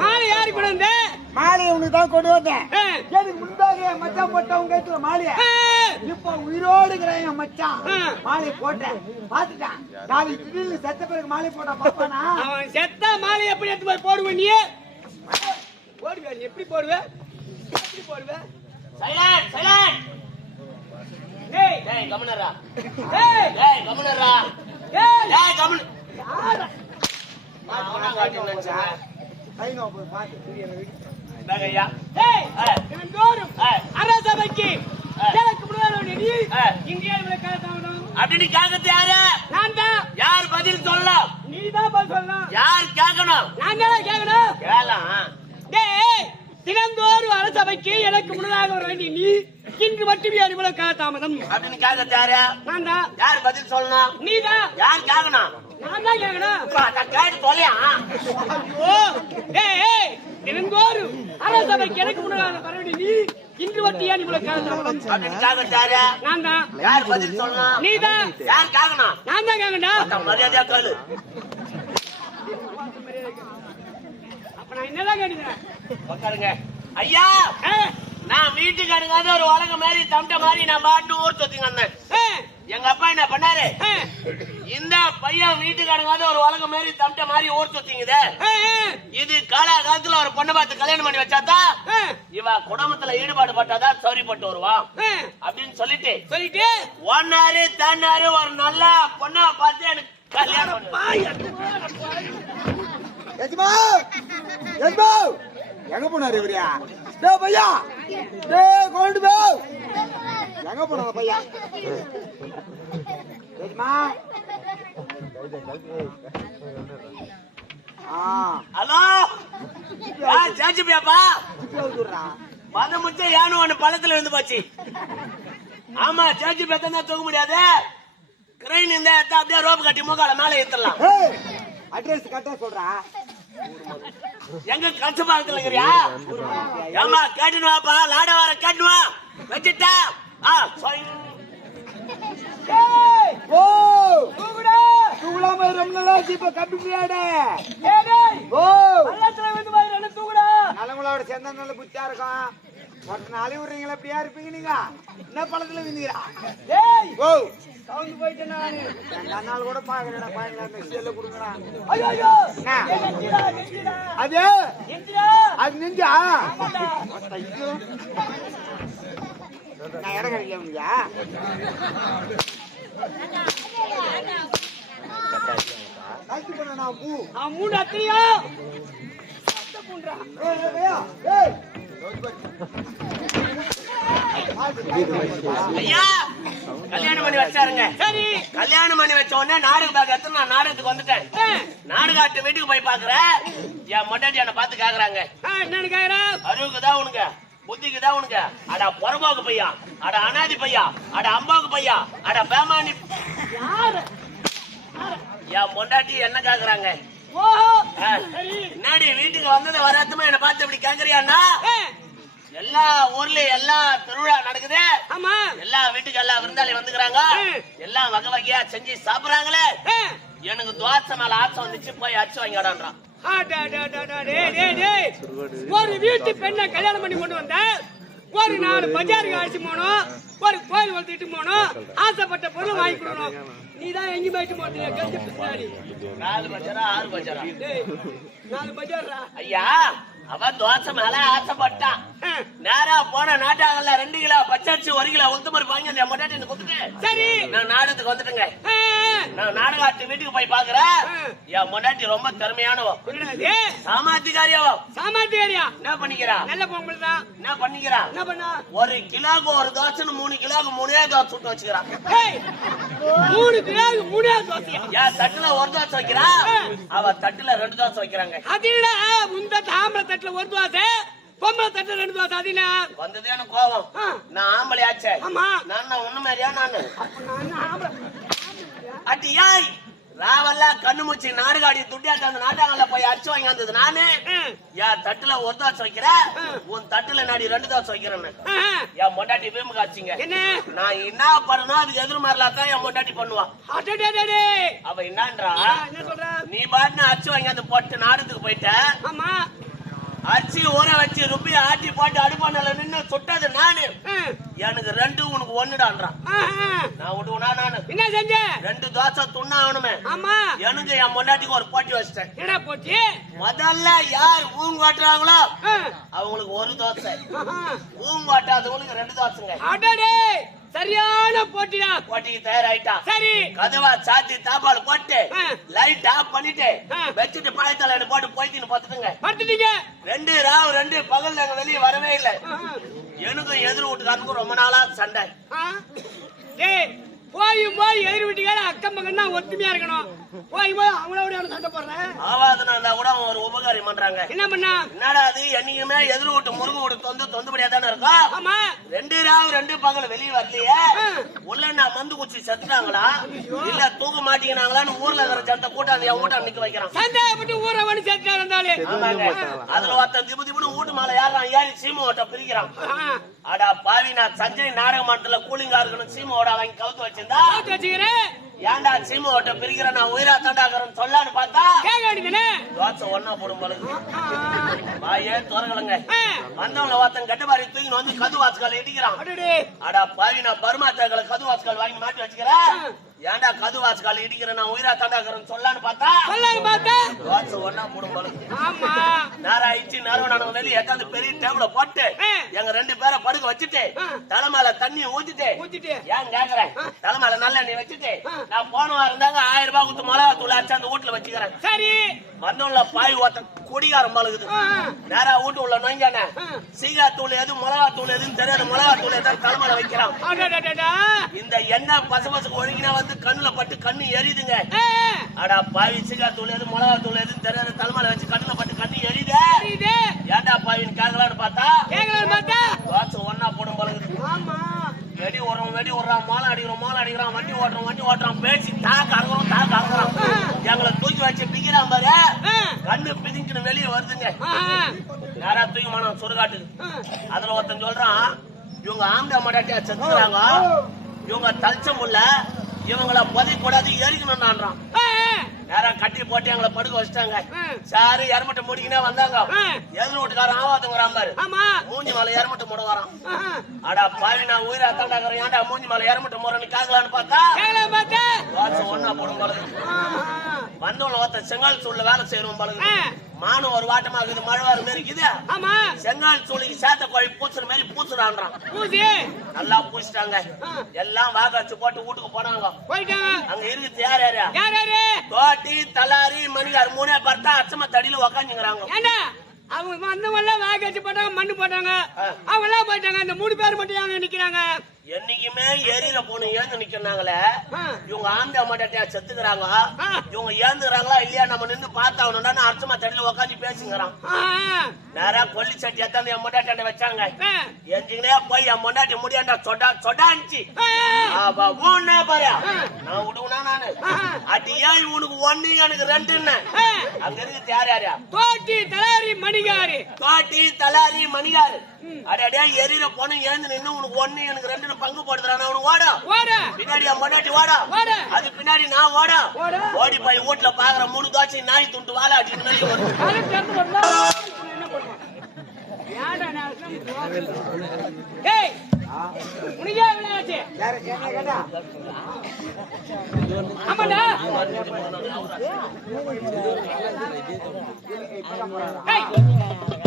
மாலை யாரு கொண்டு வந்த? மாலையை உனக்கு தான் கொண்டு வந்தேன். ஆ. எனக்கு முன்பாக என் மச்சான் போட்டவங்க கைத்துல மாலையை. ஆ. இப்ப உயிரோடு இருக்கிற என் மச்சான். ஆ. மாலை போட்டேன். பாத்துட்டான் நாளைக்கு திடீர்னு செத்த பிறகு மாலை போட்டா பாப்பானா அவன் செத்தா மாலை எப்படி எடுத்து போய் போடுவ நீ? போடுவ நீ? எப்படி போடுவ? எப்படி போடுவ? சைலண்ட் சைலண்ட் டேய் டேய் கமனரா. டேய் டேய் கமனரா. டேய் டேய் கமன் யாரா? நான் காட்டி நினைச்சேன். அரசபைக்கு அப்படின்னு கேட்கறது யாரு? நான் தான். யார் பதில் சொல்லலாம் நீ தான் பதில் யார் கேட்கணும் நான் தான் கேட்கணும் கேளாம். டேய் தினந்தோறும் அரசபைக்கு எனக்கு முன்னதாக வர வேண்டிய நீ இன்று மட்டுமே அறிவுல காலதாமதம் அப்படின்னு கேட்கறது யாரு? நான் தான். யார் பதில் சொல்லணும்? நீ தான். யார் கேட்கணும் நான் தான் கேட்கணும் கேட்டு தொலையா? ஐயோ தினந்தோறும் அரசபைக்கு எனக்கு முன்னதாக வர வேண்டிய நீ இன்று மட்டும் ஏன் இவ்வளவு நான் தான். யார் பதில் சொல்லணும் நீ தான். யார் கேட்கணும் நான் தான் கேட்கண்டா அந்த மரியாதையா கேளு. அப்ப நான் என்னதான் கேட்டுக்கிறேன்? உட்காருங்க ஐயா நான் வீட்டுக்கு அடுங்காத ஒரு உலக மாதிரி தம்பிட்ட மாதிரி நான் பாட்டு ஊர் ஆ, எங்க அப்பா என்ன பண்ணாரு? இந்த பையன் வீட்டுக்கு அடுங்காத ஒரு உலக மாதிரி தம்பிட்ட மாதிரி ஊர் சுத்திங்குதே இது காலகாலத்துல ஒரு பொண்ணை பார்த்து கல்யாணம் பண்ணி வச்சாதான் இவ குடும்பத்துல ஈடுபாடு பட்டாதான் சௌரியப்பட்டு வருவான். அப்படின்னு சொல்லிட்டு சொல்லிட்டு? ஒன்னாரு தன்னாரு ஒரு நல்ல பொண்ணை பார்த்து எனக்கு கல்யாணம் பண்ணு. எஜமா! எஜமா! எங்க போனாரு இவரியா டே பையா! டே கோல்டு போ! எங்க போனாங்க பையா? எஜமா ஆ. ஹலோ? ஜாஜிபியாப்பா இப்படி வந்துடுறா மத முச்ச யானு ஒண்ணு பழத்துல விழுந்து போச்சு. ஆமா ஜாஜி பேத்தான் தூக்க முடியாது. கிரெயின் அப்படியே ரோப்பு கட்டி மூக்கால மேல ஏத்தலாம் அட்ரஸ் கரெக்டா சொல்றா. எங்க கச்சு பாலத்துல இருக்கிறியா? ஏமா கேட்டுனு வாப்பா. லாட வர கேட்டுனு வா. வச்சுட்டா ஆ sorry. டேய், ஓ தூக்குடா. தூளாம ரொம்ப நல்லா இப்ப கம்பியாடே டேய், டேய், ஓ. நல்லவங்களோட சேர்ந்தா நல்ல புத்தியா இருக்கும் ஒருத்தனை அழி விடுறீங்களா அப்படியா இருப்பீங்க நீங்க என்ன பழத்துல விந்தீங்களா டேய், ஓ கவுந்து போயிட்டேன் நானு. எங்க அண்ணால கூட பாருங்களா அந்த செல்ல கொடுங்கடா ஐயோ, ஐயோ. ஏய். அது. அது நெஞ்சா. நான் இடம் மூணு அத்தையோ. கல்யாணம் பண்ணி வச்சாருங்க. சரி. கல்யாணம் பண்ணி வச்ச உடனே நாடக பார்க்க நான் நாடகத்துக்கு வந்துட்டேன். நாடகாட்டு வீட்டுக்கு போய் பாக்குறேன் என் மொட்டாட்டி என்ன பார்த்து கேக்குறாங்க. என்னன்னு கேக்குறேன்? அறிவுக்கு தான் உனக்கு. புத்திக்கு தான் உனக்கு? அட புறம்போக்கு பையா அட அனாதி பையா அட அம்பாவுக்கு பையா அட பேமானி? என் பொண்டாட்டி என்ன கேக்குறாங்க. என்னடி வீட்டுக்கு வந்தது வராதுமா என்ன பார்த்து இப்படி கேக்குறியான்னா ஆ, எல்லா ஊர்லயும் எல்லா திருவிழா நடக்குது. ஆமா. எல்லா வீட்டுக்கு எல்லா விருந்தாளி வந்துக்கிறாங்க. எல்லாம் வகை வகையா செஞ்சு சாப்பிடுறாங்களே. எனக்கு துவாசை மேல ஆசை வந்துச்சு போய் அச்சு வாங்கிடான்றான் ஒரு வீட்டு பெண்ணை கல்யாணம் பண்ணி கொண்டு வந்த ஒரு நாலு பஜாருக்கு அழைச்சு போனோம். ஒரு கோயில் வளர்த்துட்டு போனோம். ஆசைப்பட்ட பொருள் வாங்கி கொடுக்கணும். நீ தான் எங்கேயும் போயிட்டு போட்டியா கஞ்சி பின்னாடி. நாலு பஜாரா ஆறு பஜாரா? நாலு பஜார்ரா? ஐயா அவன் துவாசை மேல ஆசைப்பட்டான். நேரா போன நாட்டாங்கல்ல ரெண்டு கிலோ பச்சரிசி ஒரு கிலோ உளுத்த மாதிரி வாங்கி அந்த மொட்டாட்டி கொடுத்துட்டு சரி. நான் நாடகத்துக்கு வந்துட்டேங்க. நான் நாடகாட்டு வீட்டுக்கு போய் பாக்குறேன். என் மொட்டாட்டி ரொம்ப திறமையானவோ சாமாத்திகாரியவோ சாமாத்தியாரியா என்ன பண்ணிக்கிறா? நல்ல பொங்கல் தான். என்ன பண்ணிக்கிறா? என்ன பண்ணா? ஒரு கிலோக்கு ஒரு தோசைன்னு மூணு கிலோக்கு மூணே தோசை சுட்டு வச்சுக்கிறான் மூணு கிலோக்கு மூணே தோசையா? என் தட்டுல ஒரு தோசை வைக்கிறா. அவ தட்டுல ரெண்டு தோசை வைக்கிறாங்க. அதில முந்த தாம்பளை தட்டுல ஒரு தோசை பொம்பளை தட்டுல ரெண்டு தோசை அதில வந்தது எனக்கு கோவம் ஆ. நான் ஆம்பளை ஆச்சே ஆமா. நான் ஒண்ணு மாதிரியா நானு? அப்ப நான் ஆம்பளை? அட்டி யாய் ராவெல்லாம் கண்ணு மூச்சு நாடுகாடி துட்டியாட்ட அந்த நாட்டாங்கல்ல போய் அடிச்சு வாங்கி வந்தது நானு. என் தட்டுல ஒரு தோசை வைக்கிற? உன் தட்டுல நாடி ரெண்டு தோசை வைக்கிறேன்னு. என் பொண்டாட்டி வீம்பு காய்ச்சிங்க என்ன? நான் என்ன பண்ணணும் அதுக்கு எதிர் மாதிரிலாம் தான் என் பொண்டாட்டி பண்ணுவா. அடடடடே. அவ என்னன்றா? ஆ, என்ன சொல்ற? நீ பாட்டுன்னு அடிச்சு வாங்கி அந்த பொட்டு நாடத்துக்கு போயிட்ட. ஆமா. அரிசி ஊற வச்சு ருப்பி ஆட்டி போட்டு அடுப்பானால நின்னு சுட்டது நானு. எனக்கு ரெண்டு உனக்கு ஒண்ணுடான்றான். நான் விடுவனா நானு? என்ன செஞ்ச? ரெண்டு தோசை துண்ணா ஆகணுமே. ஆமா. எனக்கு என் பொண்டாட்டிக்கு ஒரு போட்டி வச்சிட்டேன். என்ன போச்சு முதல்ல யார் ஊங்க காட்டுறாங்களோ ஆ, அவங்களுக்கு ஒரு தோசை. ஊங்க காட்டாதவங்களுக்கு ரெண்டு தோசைங்க. அடடே. சரியான போட்டிடா. போட்டிக்கு தயாராயிட்டா. சரி. கதவா சாத்தி தாப்பால் போட்டு. லைட் ஆஃப் பண்ணிட்டு. வச்சுட்டு பழையத்தலை போட்டு போய்த்தின்னு பார்த்துட்டுங்க. படுத்துட்டீங்க ரெண்டு ராவ் ரெண்டு பகல் நாங்க வெளியே வரவே இல்லை. எனக்கும் எதிர் வீட்டுக்காரனுக்கும் ரொம்ப நாளா சண்டை. டேய் போய் போய் எதிர் வீட்டுக்கார அக்கம் பக்கம் தான் ஒத்துமையா இருக்கணும். போய் போய் அவங்களோட சண்டை போடுறேன் ஆவாதனா கூட அவன் ஒரு உபகாரம் பண்றாங்க. என்ன பண்ணா? என்னடா அது? என்னைக்குமே எதிர் வீட்டு முருகு வீட்டு தொந்து தொந்துபடியா தானே இருக்கும் ஆமா. ரெண்டு ராவ் ரெண்டு பகல் வெளியே வரலையே. உள்ள நான் மந்து குச்சி செத்துட்டாங்களா? இல்ல தூக்க மாட்டீங்கன்னாங்களான்னு ஊர்ல இருக்கிற ஜனத்தை கூட்டாந்து என் வீட்டை நிக்க வைக்கிறான். சந்தேகப்பட்டு ஊரை வந்து சேர்த்து இருந்தாலே. அதுல ஒருத்தன் திபு திபுன்னு வீட்டு மேல யாரும் ஏறி சீம ஓட்ட பிரிக்கிறான். அடா பாவி நான் சஞ்சய் நாடக மன்றத்துல கூலிங்கா இருக்கணும். சீம ஓட வாங்கி கவுத்து வச்சிருந்தா வச்சுக்கிறேன் ஏன்டா சீம ஓட்ட பிரிக்கிற? நான் உயிரா தாண்டாக்கிறேன்னு சொல்லான்னு பார்த்தா? தோசை ஒன்னா போடும் பொழுது வாயே துறகலங்க. வந்தவங்க ஒருத்தன் கட்டு மாதிரி தூக்கி வந்து கது வாசுக்கால இடிக்கிறான் அடா பாவி நான் பர்மா தேக்களை கது வாசுக்கால் வாங்கி மாட்டி வச்சுக்கிறேன் ஏன்டா கது வாசுக்கால் இடிக்கிற? நான் உயிரா தாண்டாக்கிறேன்னு சொல்லான்னு பார்த்தா? தோசை ஒன்னா போடும் பொழுது நேரம் ஆயிடுச்சு நேரம் நான் வெளியே எட்டாந்து பெரிய டேபிள போட்டு. எங்க ரெண்டு பேரை படுக்க வச்சுட்டு. தலைமையில தண்ணி ஊத்திட்டு. ஊத்திட்டு. ஏன் கேக்குறேன் தலைமையில நல்ல நீ வச்சுட்டு. நான் போன வாரம் இருந்தாங்க ஆயிரம் ரூபாய் கொடுத்து மிளகா தூள் அடிச்சு அந்த வீட்டுல வச்சுக்கிறேன். சரி. வந்தவங்கள பாய் ஓத்த குடிகாரம் பழகுது. நேரா வீட்டு உள்ள நோய்ங்கானே ஆ. சீகா தூள் எது மிளகா தூள் எதுன்னு தெரியாது மிளகா தூள் எதாவது தலைமையில வைக்கிறான். இந்த எண்ணெய் பச பசக்கு ஒழுங்கினா வந்து கண்ணுல பட்டு கண்ணு எரியுதுங்க. அடா பாவி சீகா தூள் எது மிளகா தூள் எதுன்னு தெரியாது தலைமையில வச்சு கண்ணுல பட்டு கண்ணு எரியுதே. ஏன்டா பாவின்னு கேட்கலான்னு பார்த்தா? கேட்கலான்னு பார்த்தா? ஒன்னா போடும் பழகுது ஆமா. வெடி ஓடுறோம் வெடி ஓடுறான் மோளம் அடிக்கிறோம் மோளம் அடிக்கிறான் வண்டி ஓட்டுறோம் வண்டி ஓட்டுறான் பேசி தாக்க அறங்குறோம் தாக்க அறங்குறான் எங்களை தூக்கி வச்சு பிக்கிறான் பாரு. கண்ணு பிதிங்கிட்டு வெளியே வருதுங்க. ஆஹா. நேரா தூக்கி மானம் சுருகாட்டு அதுல ஒருத்தன் சொல்றான் இவங்க ஆம்பளை மடாட்டியா செத்துறாங்க இவங்க தளிச்ச முல்ல. இவங்கள பதி கூடாது எரிக்கணும்ன்றான் நேரா கட்டி போட்டு எங்களை படுக்க வச்சுட்டாங்க. சாரு எரமட்டை முடிக்கினே வந்தாங்க. எதிர் வீட்டுக்காரன் ஆவாதுங்கிறான் பாரு. ஆமா. மூஞ்சி மேல எரமட்டை முட வரான். அடா பாவி நான் உயிரா தாண்டாக்கிறேன். ஏன்டா மூஞ்சி மேல இறமிட்டு முறைன்னு கேட்கலான்னு பார்த்தா? வாசம் ஒன்னா போடும் பழகு. வந்தவங்கள ஒருத்தன் செங்கால் சூழ்ல வேலை செய்யறோம் பழகு ஆ. மானம் ஒரு வாட்டமா இருக்குது மழை வர மாதிரி இருக்குது. ஆமா. செங்கால் சூளைக்கு சேத்த கோழி பூசுற மாதிரி பூசுறான்றான். பூசி. நல்லா பூசிட்டாங்க. எல்லாம் வாகச்சு போட்டு வீட்டுக்கு போனாங்க. போயிட்டாங்க. அங்க இருக்குது யார் யாரு? யார் யாரு? தோட்டி தலாரி மணிகார் மூணே பார்த்தா அச்சமா தடியில உக்காந்துங்கிறாங்க. ஏண்டா அவங்க வந்தவங்கலாம் வேக வச்சு போட்டாங்க மண்ணு போட்டாங்க. அவங்க எல்லாம் போயிட்டாங்க இந்த மூணு பேர் மட்டும் நிக்கிறாங்க? என்னைக்குமே எரியில போன ஏந்து நிக்கிறாங்களே. இவங்க ஆம்பளை மாட்டாட்டியா செத்துக்கிறாங்க. இவங்க ஏந்துக்கிறாங்களா இல்லையா நம்ம நின்னு பார்த்தாகணும்னா அர்ச்சமா தடியில உக்காந்து பேசுங்கிறான். நேரா கொல்லி சட்டி எத்தாந்து என் முண்டாட்டி வச்சாங்க. எஞ்சிங்கனே போய் என் முண்டாட்டி முடியாண்டா சொடா. ஊன்னா பாரு நான் விடுவனா நானு. அடி ஏன் உனக்கு ஒண்ணு எனக்கு ரெண்டுன்னு. அங்க இருக்கு யார் யாரா தோட்டி தலாரி மணிகாரு தோட்டி தலாரி மணிகாரு அடி அடியா எரியில போன ஏந்து நின்னு உனக்கு ஒண்ணு எனக்கு ரெண்டுன்னு பங்கு போடுறான் அவனுக்கு ஓடா. ஓட. பின்னாடி என் ஓடா. ஓடு. அது பின்னாடி நான் ஓடா. ஓடு. போய் வீட்டுல பாக்குற மூணு தோசை நாய் துண்டு வாழை அடிச்சு வெளியே கேட்டா? ஆமாடா ஏய்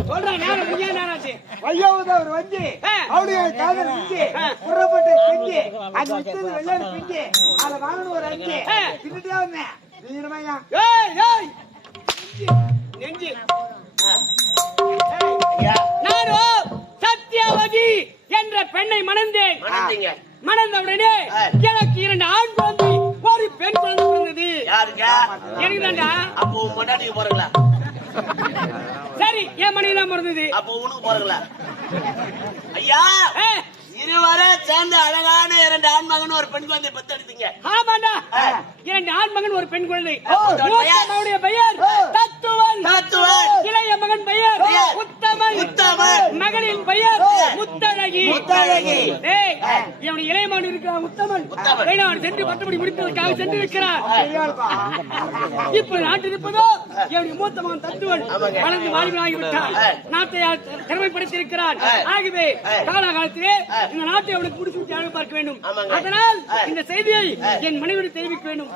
சொல்றேன் நேரம் முடியாது நேரம் ஆச்சு வையாவது அவர் வந்து காதல். புறப்பட்டு செஞ்சு அது வித்தது வெள்ளாடு அதை ஒரு அஞ்சு. தின்னுட்டே வந்தேன் நெஞ்சு சத்யாவதி என்ற பெண்ணை மணந்தேன் மணந்தீங்க மணந்தவுடனே ஆ. எனக்கு இரண்டு ஆண் குழந்தை ஒரு பெண் குழந்தை எனக்கு தான்டா அப்போ உன் முன்னாடி போறீங்களா சரி என் மனைவி தான் பிறந்தது. அப்போ உனக்கு போறீங்களா ஐயா இருவரை சேர்ந்து அழகான இரண்டு ஆண் மகன் ஒரு பெண் குழந்தை பெத்தெடுத்தீங்க ஆமாண்டா. இரண்டு ஆண் மகன் ஒரு பெண் குழந்தை? மூத்த இளைய மகன் பெயர். உத்தமன். உத்தமன். மகனின் பெயர் முத்தழகி. முத்தழகி. இவன் இளைய மகன் இருக்கிறான் உத்தமன் அவன் சென்று பட்டபடி முடிப்பதற்காக சென்று இருக்கிறான் இப்ப நாட்டில் இருப்பதோ என்னுடைய மூத்த மகன் தத்துவன். வளர்ந்து வாலிபனாகி விட்டான் ஆ. நாட்டை திறமைப்படுத்தி இருக்கிறான் ஆ. ஆகவே. காலகாலத்திலே இந்த நாட்டை அவனுக்கு முடிச்சு விட்டு பார்க்க வேண்டும். அதனால். இந்த செய்தியை என் மனைவியோடு தெரிவிக்க வேண்டும்.